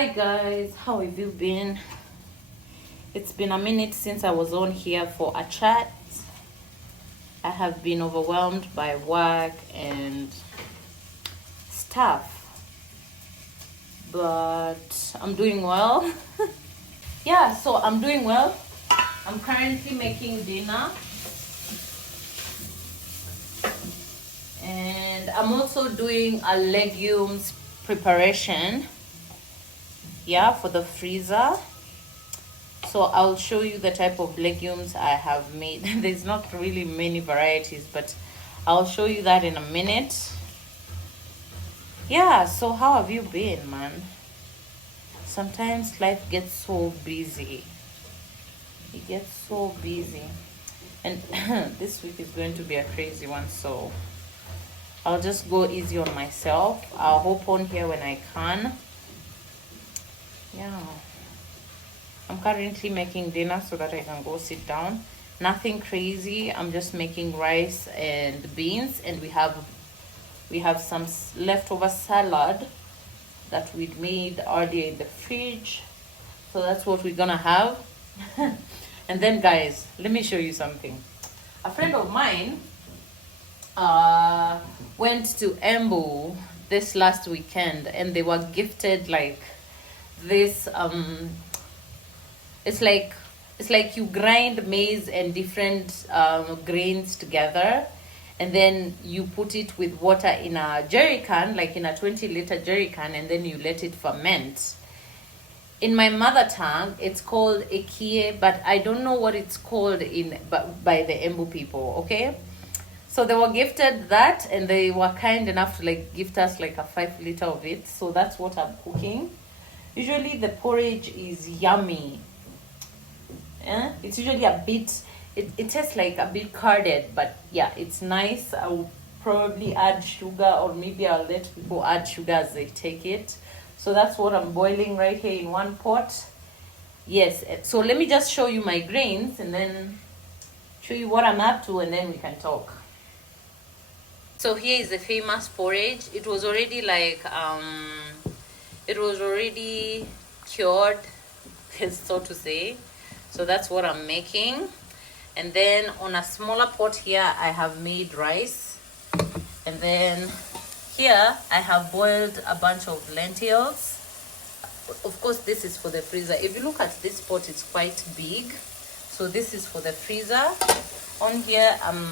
Hi guys, how have you been? It's been a minute since I was on here for a chat. I have been overwhelmed by work and stuff, but I'm doing well. Yeah, so I'm doing well. I'm currently making dinner, and I'm also doing a legumes preparation, yeah, for the freezer. So I'll show you the type of legumes I have made. There's not really many varieties, but I'll show you that in a minute. Yeah, so how have you been, man? Sometimes life gets so busy. It gets so busy. And this week is going to be a crazy one, so I'll just go easy on myself. I'll hop on here when I can. Yeah. I'm currently making dinner so that I can go sit down. Nothing crazy. I'm just making rice and beans, and we have some leftover salad that we made earlier in the fridge. So that's what we're gonna have. And then guys, let me show you something. A friend of mine went to Embu this last weekend, and they were gifted like this it's like you grind maize and different grains together, and then you put it with water in a jerry can, like in a 20-liter jerry can, and then you let it ferment. In my mother tongue, it's called ekie, but I don't know what it's called by the Embu people, okay? So they were gifted that, and they were kind enough to like gift us like a 5-liter of it. So that's what I'm cooking. Usually the porridge is yummy. It's usually a bit, it tastes like a bit curded, but yeah, it's nice. I'll probably add sugar, or maybe I'll let people add sugar as they take it. So that's what I'm boiling right here in one pot. Yes, so let me just show you my grains and then show you what I'm up to, and then we can talk. So here is the famous porridge. It was already like it was already cured, so to say. So that's what I'm making. And then on a smaller pot here, I have made rice. And then here, I have boiled a bunch of lentils. Of course, this is for the freezer. If you look at this pot, it's quite big. So this is for the freezer. On here, I'm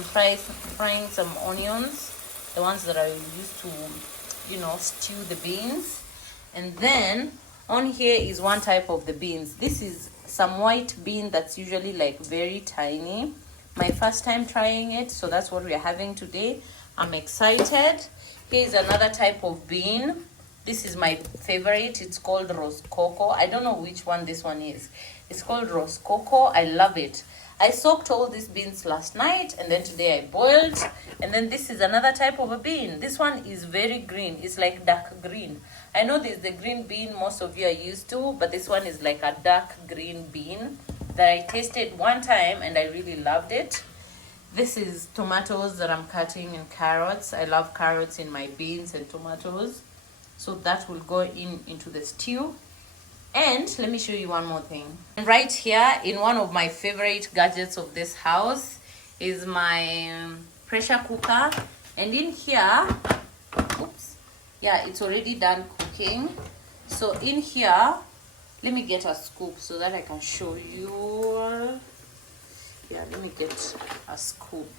frying some onions, the ones that I used to, stew the beans. And then on here is one type of the beans. This is some white bean that's usually like very tiny. My first time trying it, so that's what we're having today. I'm excited. Here's another type of bean. This is my favorite. It's called Rosecoco. I don't know which one this one is. It's called Rosecoco. I love it. I soaked all these beans last night, and then today I boiled. And then this is another type of a bean. This one is very green. It's like dark green. I know there's the green bean most of you are used to, but this one is like a dark green bean that I tasted one time and I really loved it. This is tomatoes that I'm cutting, and carrots. I love carrots in my beans and tomatoes. So that will go into the stew. And let me show you one more thing. And right here in one of my favorite gadgets of this house is my pressure cooker, and in here, oops, yeah, it's already done cooking. So in here, let me get a scoop so that I can show you. Yeah, let me get a scoop.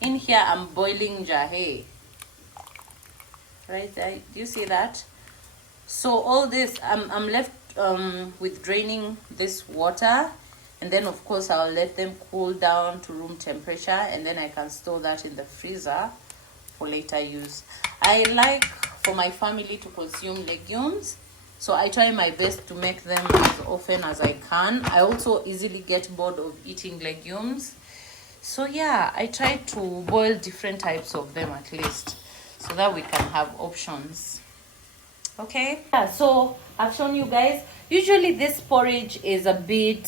In here, I'm boiling jahe. Right there, do you see that? So all this, I'm left with draining this water, and then of course I'll let them cool down to room temperature, and then I can store that in the freezer for later use. I like for my family to consume legumes, so I try my best to make them as often as I can. I also easily get bored of eating legumes, so yeah, I try to boil different types of them at least, so that we can have options. Okay, yeah, so I've shown you guys. Usually this porridge is a bit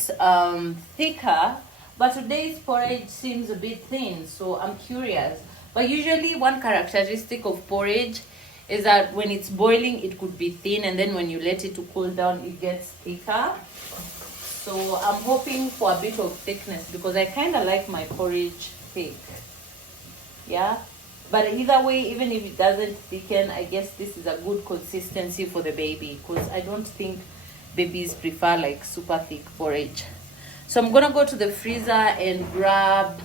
thicker, but today's porridge seems a bit thin, so I'm curious. But usually one characteristic of porridge is that when it's boiling it could be thin, and then when you let it to cool down it gets thicker. So I'm hoping for a bit of thickness because I kind of like my porridge thick. Yeah, but either way, even if it doesn't thicken, I guess this is a good consistency for the baby, because I don't think babies prefer like super thick porridge. So I'm gonna go to the freezer and grab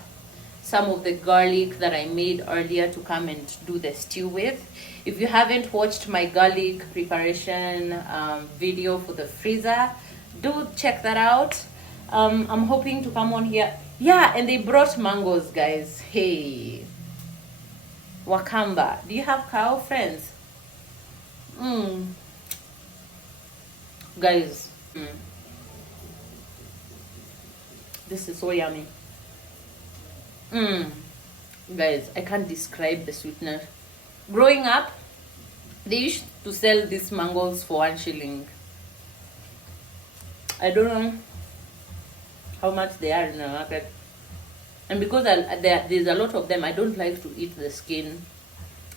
some of the garlic that I made earlier to come and do the stew with. If you haven't watched my garlic preparation video for the freezer, do check that out. I'm hoping to come on here. Yeah, and they brought mangoes, guys. Hey, Wakamba, do you have cow friends? Guys, this is so yummy. Guys, I can't describe the sweetness. Growing up, they used to sell these mangoes for 1 shilling. I don't know how much they are in the market, and because there's a lot of them, I don't like to eat the skin.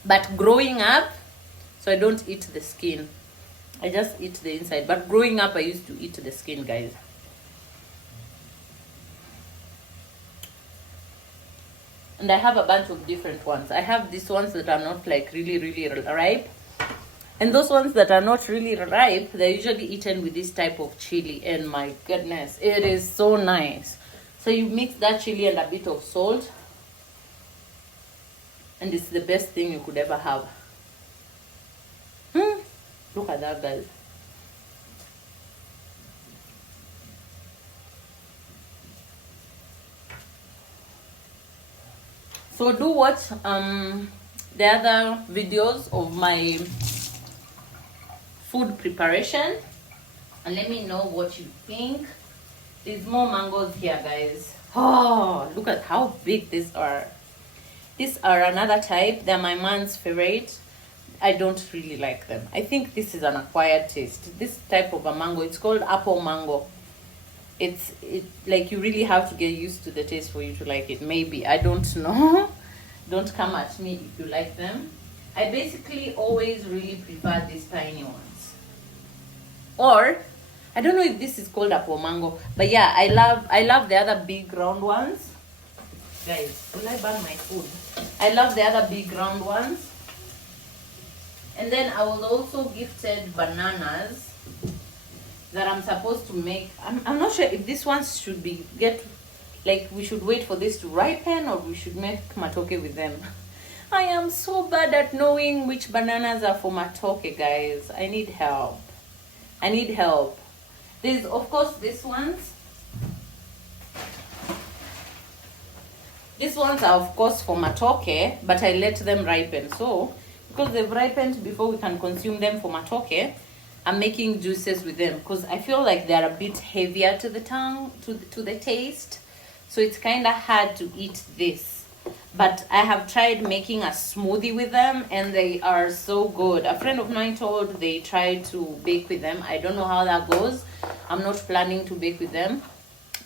But growing up, so I don't eat the skin, I just eat the inside. But growing up, I used to eat the skin, guys. And I have a bunch of different ones. I have these ones that are not like really ripe, and those ones that are not really ripe, they're usually eaten with this type of chili, and my goodness, it is so nice. So you mix that chili and a bit of salt, and it's the best thing you could ever have. Look at that, guys. So do watch the other videos of my food preparation and let me know what you think. There's more mangoes here, guys. Oh, look at how big these are. These are another type. They're my man's favorite. I don't really like them. I think this is an acquired taste. This type of a mango, it's called apple mango. It's like you really have to get used to the taste for you to like it. Maybe, I don't know. Don't come at me if you like them. I basically always really prefer these tiny ones. Or I don't know if this is called apple mango, but yeah, I love the other big round ones. Guys, will I burn my food? I love the other big round ones. And then I was also gifted bananas that I'm supposed to make. I'm not sure if these ones should be we should wait for this to ripen, or we should make matoke with them. I am so bad at knowing which bananas are for matoke, guys. I need help. There's of course these ones. These ones are of course for matoke, but I let them ripen. So because they've ripened before we can consume them for matoke, I'm making juices with them because I feel like they're a bit heavier to the tongue, to the taste. So it's kind of hard to eat this. But I have tried making a smoothie with them and they are so good. A friend of mine told they tried to bake with them. I don't know how that goes. I'm not planning to bake with them.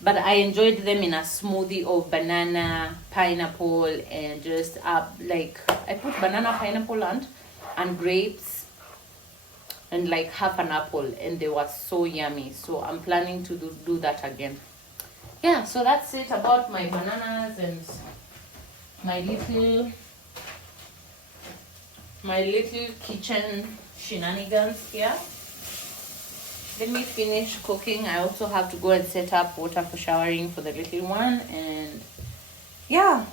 But I enjoyed them in a smoothie of banana, pineapple, and just I put banana, pineapple, and grapes, and like half an apple, and they were so yummy. So I'm planning to do that again. yeah, so that's it about my bananas and my little kitchen shenanigans here. Let me finish cooking. I also have to go and set up water for showering for the little one, and yeah,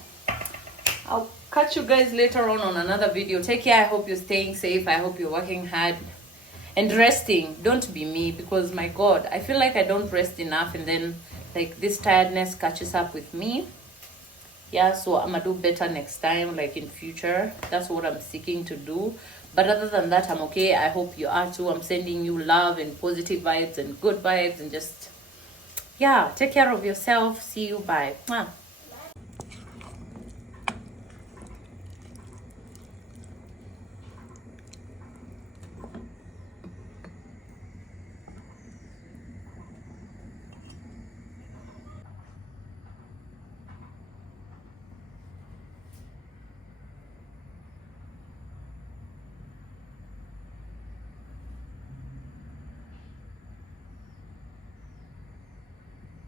I'll catch you guys later on another video. Take care. I hope you're staying safe. I hope you're working hard and resting. Don't be me, because my God, I feel like I don't rest enough, and then like this tiredness catches up with me. Yeah, so I'm gonna do better next time, like in future. That's what I'm seeking to do. But other than that, I'm okay. I hope you are too. I'm sending you love and positive vibes and good vibes, and just, yeah, take care of yourself. See you. Bye. Mwah.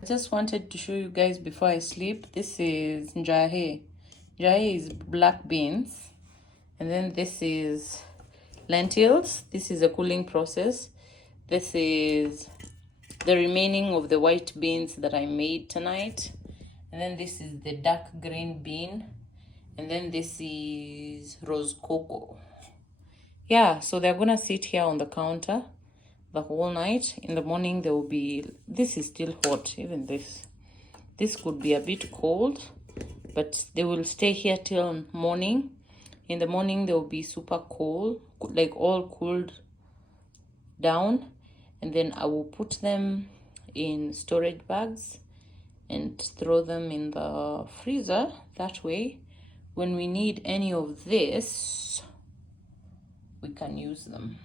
I just wanted to show you guys before I sleep. This is njahe. Njahe is black beans. And then this is lentils. This is a cooling process. This is the remaining of the white beans that I made tonight. And then this is the dark green bean. And then this is rose cocoa. Yeah, so they're gonna sit here on the counter the whole night. In the morning there will be, this is still hot, even this could be a bit cold, but they will stay here till morning. In the morning they will be super cold, like all cooled down, and then I will put them in storage bags and throw them in the freezer. That way when we need any of this, we can use them.